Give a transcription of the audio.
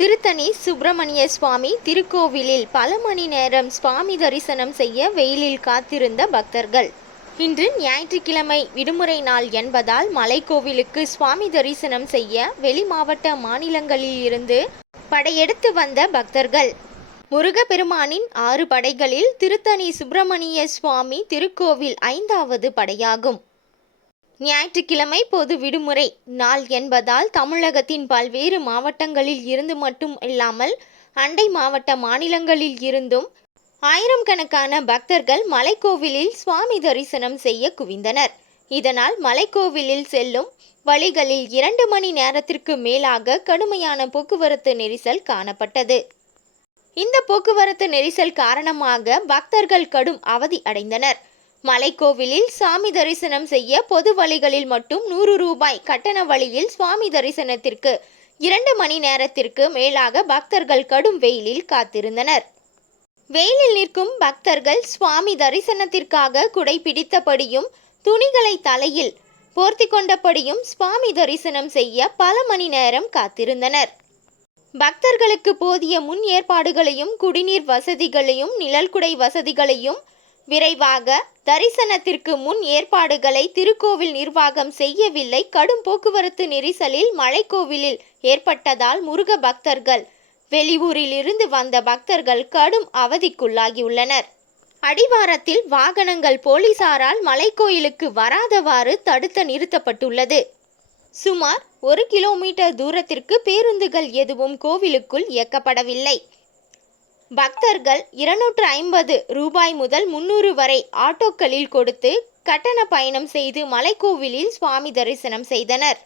திருத்தணி சுப்பிரமணிய சுவாமி திருக்கோவிலில் பல மணி நேரம் சுவாமி தரிசனம் செய்ய வெயிலில் காத்திருந்த பக்தர்கள். இன்று ஞாயிற்றுக்கிழமை விடுமுறை நாள் என்பதால் மலைக்கோவிலுக்கு சுவாமி தரிசனம் செய்ய வெளி மாவட்ட மாநிலங்களில் இருந்து படையெடுத்து வந்த பக்தர்கள். முருகப்பெருமானின் 6 படைகளில் திருத்தணி சுப்பிரமணிய சுவாமி திருக்கோவில் 5வது படையாகும். ஞாயிற்றுக்கிழமை பொது விடுமுறை நாள் என்பதால் தமிழகத்தின் பல்வேறு மாவட்டங்களில் இருந்து மட்டும் இல்லாமல் அண்டை மாவட்ட மாநிலங்களில் இருந்தும் ஆயிரக்கணக்கான பக்தர்கள் மலைக்கோவிலில் சுவாமி தரிசனம் செய்ய குவிந்தனர். இதனால் மலைக்கோவிலில் செல்லும் வழிகளில் 2 மணி நேரத்திற்கு மேலாக கடுமையான போக்குவரத்து நெரிசல் காணப்பட்டது. இந்த போக்குவரத்து நெரிசல் காரணமாக பக்தர்கள் கடும் அவதி அடைந்தனர். மலைக்கோவிலில் சாமி தரிசனம் செய்ய பொது வழிகளில் மட்டும் 100 ரூபாய் கட்டண வழியில் சுவாமி தரிசனத்திற்கு 2 மணி நேரத்திற்கு மேலாக பக்தர்கள் கடும் வெயிலில் காத்திருந்தனர். வெயிலில் நிற்கும் பக்தர்கள் சுவாமி தரிசனத்திற்காக குடை பிடித்தபடியும் துணிகளை தலையில் போர்த்தி கொண்டபடியும் சுவாமி தரிசனம் செய்ய பல மணி நேரம் காத்திருந்தனர். பக்தர்களுக்கு போதிய முன் ஏற்பாடுகளையும் குடிநீர் வசதிகளையும் நிழல்குடை வசதிகளையும் விரைவாக தரிசனத்திற்கு முன் ஏற்பாடுகளை திருக்கோவில் நிர்வாகம் செய்யவில்லை. கடும் போக்குவரத்து நெரிசலில் மலைக்கோவிலில் ஏற்பட்டதால் முருக பக்தர்கள் வெளியூரில் இருந்து வந்த பக்தர்கள் கடும் அவதிக்குள்ளாகியுள்ளனர். அடிவாரத்தில் வாகனங்கள் போலீசாரால் மலைக்கோயிலுக்கு வராதவாறு தடுத்து நிறுத்தப்பட்டுள்ளது. சுமார் 1 கிலோமீட்டர் தூரத்திற்கு பேருந்துகள் எதுவும் கோவிலுக்குள் இயக்கப்படவில்லை. பக்தர்கள் 250 ரூபாய் முதல் 300 வரை ஆட்டோக்களில் கொடுத்து கட்டண பயணம் செய்து மலைக்கோவிலில் சுவாமி தரிசனம் செய்தனர்.